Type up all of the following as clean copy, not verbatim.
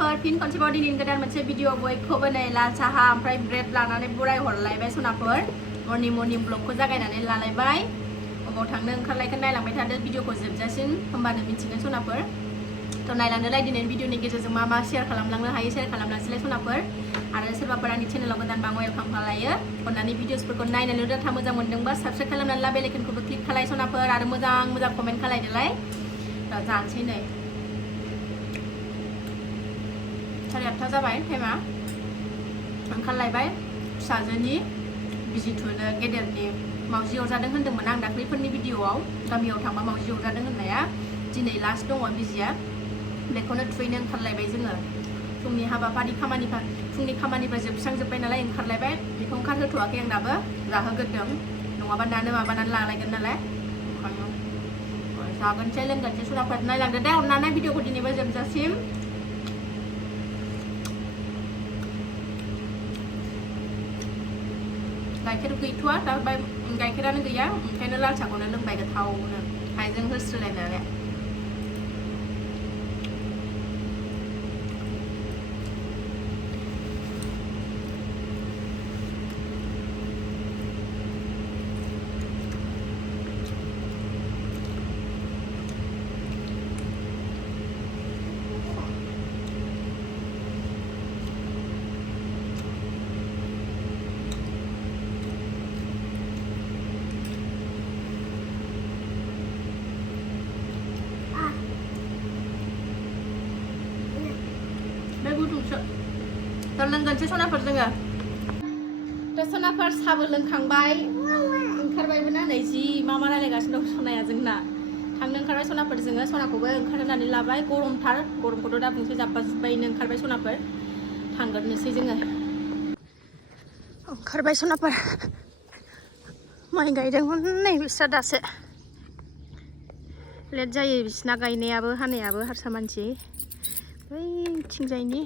सनाफोर फिन खनसेबाव दिनैनि गोदान मोनसे भिडिअ बयखौबो नै लाल साहा ओमफ्राय ब्रेड लानानै बराय हरलायबाय सनाफोर मर्निं ब्लगखौ जागायनानै लालायबाय अबाव थांनो ओंखारलायखो नायलांबाय थादो भिडिअखौ जोबजासिम होमबानो मिथिगोन सनाफोर थ' नायलांदोलाय दिनैनि भिडिअनि गेजेरजों मा शेयार खालामलांनो हायो शेयार खालामलांसैलाय सनाफोर आरो सोरबाफोर आंनि चेनेलाव गोदानबा वेलकाम खालायो अननानै भिडिअसफोरखौ नायनानै डाटा मोजां मोनदोंबा साबस्क्राइब खालामनानै ला बेल आइकनखौबो क्लिक खालाय सनाफोर आरो मोजां कमेन्ट खालायदोलाय जानोसै नै 8:30 जाबाय टाइमा ओंखारलायबाय फिसाजोनि बिजि थुनो गेदेरनि मावजि अरजादों होन्दोंमोन आं दाख्लैफोरनि भिडिअआव गामियाव थांबा मावजि अरजादों होननाया दिनै लास्ट दङ बिजिया बेखौनो थुयैनो ओंखारलायबाय जोङो फुंनि हाबाफारि फुंनि खामानिफ्रा जोबस्रांजोब्बाय नालाय ओंखारलायबाय बेखौ ओंखारहोथ'वाखै आं दाबो जाहोग्रोदों नङाबा दानो माबानानै लालायगोन नालाय जागोनसै लोंगोनसै सनाफोर नायलांदो दे अननानै भिडिअखौ दिनैबो जोबजासिम गाइखेर गैथ'वा दा गाइखेरानो गैया ओंखायनो लाल साहाखौनो लोंबाय गोथावनो हाइजें होस्रोलायनानै लोंगोनसै सनाफोर जोङो दा सनाफोर साबो लोंखांबाय ओंखारबायबो नै जि मा रायलायगासिनो दं सनाया जोंना थांनो ओंखारबाय सनाफोर जोङो सनाखौबो ओंखारनानै लाबाय गरमथार गरमखौथ' दा बुंसै जाब्बा जुब्बायैनो ओंखारबाय सनाफोर थांगोरनोसै जोङो ओंखारबाय सनाफोर माइ गायदोंमोन नै बिस्रा दासो लेट जायो बिसिना गायनायाबो हानायाबो हारसा मानसि बैथिंजायनि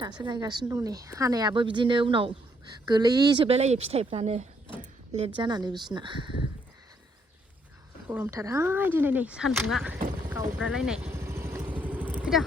दासो गायगासिनो दं नै हानायाबो बिदिनो उनाव गोलैजोबलायलायो फिथाइफ्रानो लेट जानानै बिसिना गरमथारहाय दिनै नै सान्दुङा गावब्रालायनाय फैदा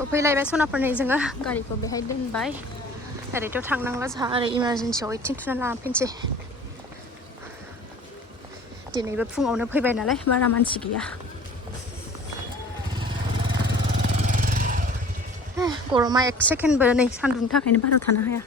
सफैलायबाय सनाफोर नै जोङो गारिखौ बेहाय दोनबाय ओरैथ' थांनांला जोंहा ओरै इमारजेन्सियाव आथिं थुना लाना फैनोसै दिनैबो फुङावनो फैबाय नालाय बारा मानसि गैया गरमा एक सेकेन्डबो नै सान्दुंनि थाखायनो बारा थानो हाया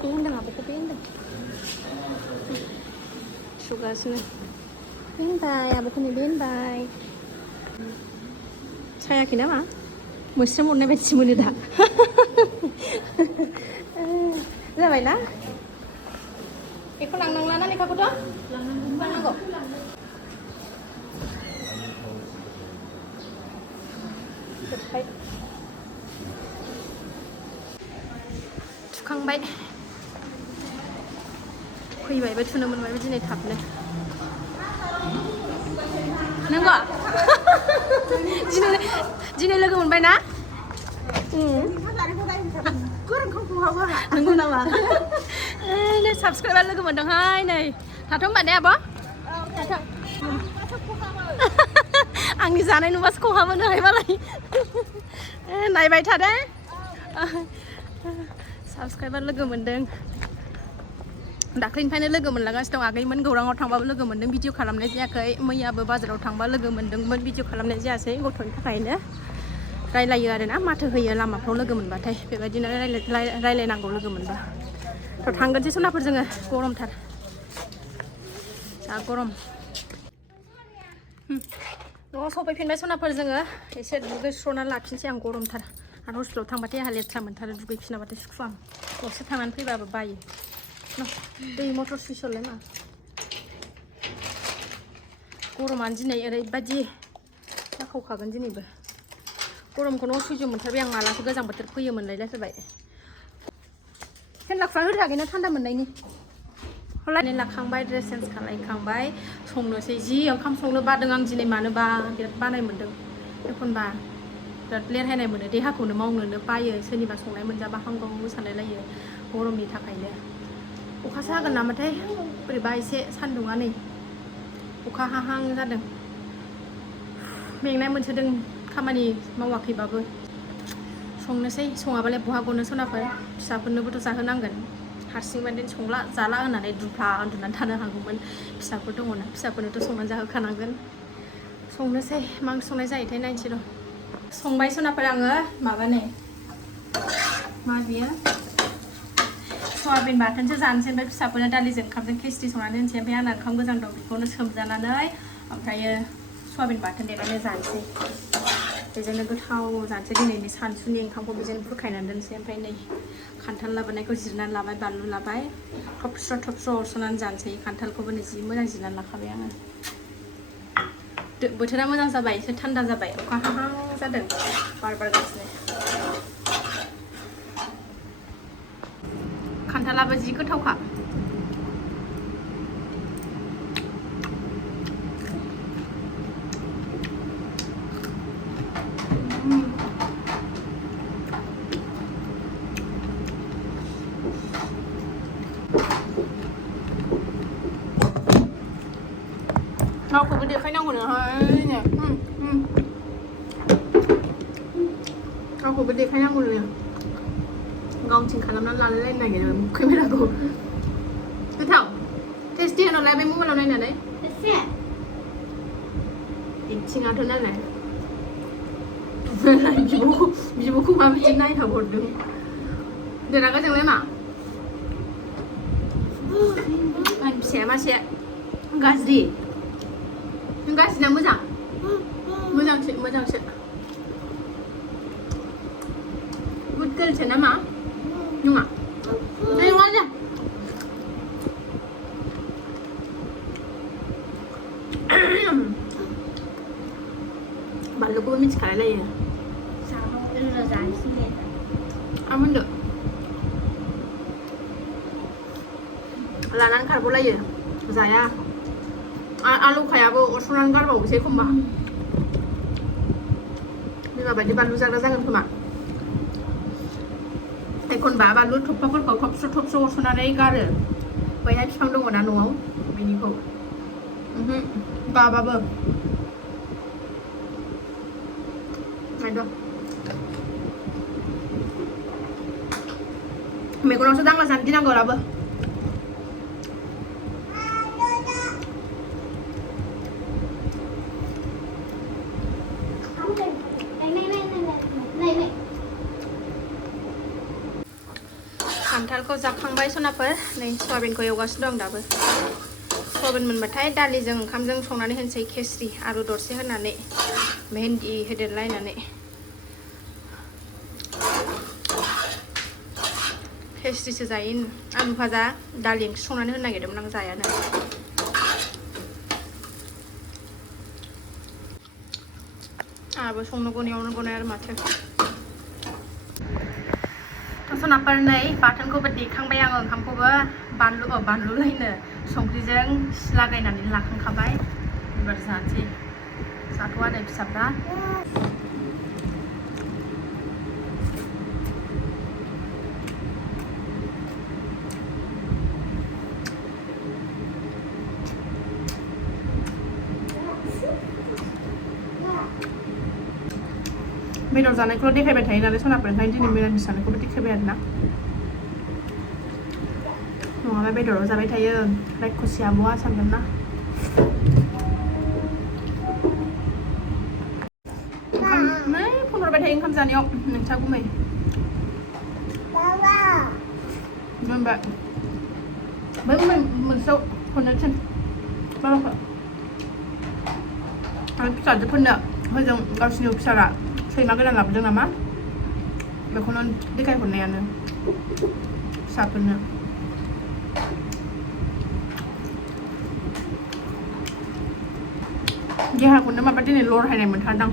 Pindah apa tuh pindah? Suka sini. Pindah ya betul nih pindah. Saya kira mah, mesti mau nebet sih muni dah. Lepas itu, ikut lang lana nih kaku tuh? Lang kok. Tukang baik. फैबायबो थुनो मोनबायबो दिनै थाबनो नंगौ दिनै लोगो मोनबाय ना नंगौ नामा नै साबसक्राइबार लोगो मोनदोंहाय नै थाथ' होनबा ने आब' थाथ' आंनि जानाय नुबासो खहा मोनो हायबालाय नायबाय था दे साबसक्राइबार लोगो मोनदों दाख्लैनिफ्रायनो लोगो मोनलांगासिनो दं आगैमोन गौराङाव थांबाबो लोगो मोनदों भिडिअ खालामनाय जायाखै मैयाबो बाजाराव थांबा लोगो मोनदोंमोन भिडिअ खालामनाय जायासै गथ'नि थाखायनो रायलायो आरोना माथो होयो लामाफ्राव लोगो मोनबाथाय बेबायदिनो रायलायनांगौ लोगो मोनबा थ' थांगोनसै सनाफोर जोङो गरमथार जा गरम न'आव सफैफिनबाय सनाफोर जोङो एसे दुगैस्र'ना लाखिनोसै आं गरमथार आरो हस्पिटालाव थांबाथाय आंहा लेथ्रा मोनथारो दुगैफिनाबाथाय सुखुवा आं दसे थांनानै फैबाबो बायो दै मटर सुइस हरलाय मा गरमानो दिनै ओरैबायदि जाखावखागोन दिनैबो गरमखौनो असैज' मोनथारबाय आं मालासो गोजां बोथोर फैयो मोनलायलायथारबाय फेन लाखुना होथाराखैना थान्दा मोननायनि हलायनानै लाखांबाय ड्रेस चेन्ज खालायखांबाय संनोसै जि ओंखाम संनो बादों आं दिनै मानोबा बिराद बानाय मोन्दों एखनबा बिराद लेरहायनाय मोनो देहाखौनो मावनोनो बायो सोरनिबा संनाय मोनजाबा हामगौ सानलायलायो गरमनि थाखायनो अखासो हागोन नामाथाय बोरैबा एसे सान्दुङा नै अखा हाहां जादों मेंनाय मोनसोदों खामानि मावाखैबाबो संनोसै सङाबालाय बहा गनो सनाफोर फिसाफोरनोबोथ' जाहोनांगोन हारसिं बादि संला जाला होननानै दुफ्ला उन्दुनानै थानो हागौमोन फिसाफोर दङना फिसाफोरनोथ' संनानै जाहोखानांगोन संनोसै मा ओंख्रि संनाय जायोथाय नायनोसै र' संबाय सनाफोर आङो माबानै मा बियो सयाबिन बाथोनसो जानोसै ओमफ्राय फिसाफोरनो दालिजों ओंखामजों खिस्रि संनानै होनोसै ओमफ्राय आंना ओंखाम गोजां दं बेखौनो सोमजानानै ओमफ्रायो सयाबिन बाथोन देनानै जानोसै बेजोंनो गोथाव जानोसै दिनैनि सानसुनि ओंखामखौ बेजोंनो बुरखायनानै दोनसै ओमफ्राय नै खान्थाल लाबोनायखौ जिरनानै लाबाय बानलु लाबाय थबस्र' अरस'नानै जानोसै खान्थालखौबो नै जि मोजां जिरनानै लाखाबाय आङो बोथोरा मोजां जाबाय एसे थान्दा जाबाय अखा हाहां जादों बार बारगासिनो खान्थालाबो जि गोथावखा गावखौबो देखायनांगौ नोहाय गावखौबो देखायनांगौ नो गावथिं खालामनानै लालायलायनो नागिरो केमेराखौ गोथाव टेस्टि होनालाय बे मबाइलाव नायनानै इथिङाथ' नालाय बिब'खौ माबायदि नायहरदों देरागा जोंलाय मा आंनि फिसाया मासे गाज्रि नों गाज्रिना मोजांसो गुड गार्लसो ना मा नङा नङा जा बानलुखौबो मिथिखालायलायो आमोनदो लानानै खारग'लायो जाया आलौखायाबो अरस'नानै गारबावोसो एखमबा बिमा बायदि बानलु जाग्रा जागोन खोमा एखनबा बानलु थफाफोरखौ थबस्र' अरस'नानै गारो बैहाय बिफां दङ ना न'आव बेनिखौ बाबाबो मेगनावसो दांला जानो गिनांगौ राबो खान्थालखौ जाखांबाय सनाफोर नै सयाबिनखौ एवगासिनो दं दाबो सयाबिन मोनबाथाय दालिजों ओंखामजों संनानै होनोसै खेस्रि आलु दरसे होनानै भेन्दि होदेरलायनानै खेस्रिसो जायो आलु भाजा दालि ओंख्रि संनानै होनो नागिरदोंमोन आं जायानो आंहाबो संनो गनायावनो गनाय आरो माथो सनाफोर नै बाथोनखौबो देखांबाय आङो ओंखामखौबो बानलु लायनो संख्रिजों लागायनानै लाखांखाबाय एबार जानोसै जाथ'वा नै फिसाफ्रा बेदर जानायखौल' देखायबाय थायो नालाय सनाफोर ओंखायनो दिनै मिरामिस जानायखौबो देखायबाय आरोना नङाबा बेदराव जाबाय थायो रायखसि आब'आ सानगोन ना नै फन हरबाय थायो ओंखाम जानायाव नोंसा गुमै दोनबाय बै गुमै मोनसेयाव हरनो थिन बाबाखौ आरो फिसाजोफोरनो होजों गावसिनि फिसाला सैमा गोदान लाबोदों नामा बेखौनो देखायहरनायानो फिसाफोरनो देहाखौनो माबा दिनै लरहायनाय मोनथारदां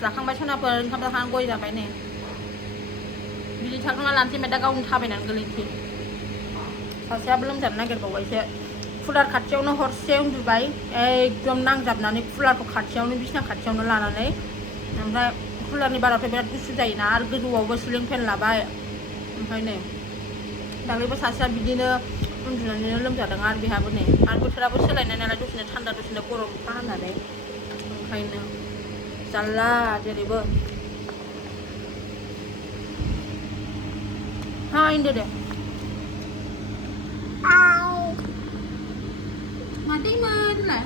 जाखांबाय सनाफोर ओंखाम जाखांनानै गय जाबाय नै बिदि थाखांना लानोसै ओमफ्राय दा गावनो थाबायनानै गोलैनोसै सासेयाबो लोमजानो नागिरबावबायसो कुलार खाथियावनो हरसे उन्दुबाय एकदम नांजाबनानै कुलारखौ खाथियावनो बिसिना खाथियावनो लानानै ओमफ्राय कुलारनि बारावथ' बिराद गुसु जायोना आरो गोजौआवबो सिलिं फेन लाबाय ओमफ्राय नै दाख्लैबो सासेया बिदिनो उन्दुनानैनो लोमजादों आरो बेहाबो नै आरो बोथोराबो सोलायनाय नालाय दसेनो थान्दा दसेनो गरम अखा हानानै ओंखायनो जारला जेरैबो हाय होनदो दे मादैमोन होनलाय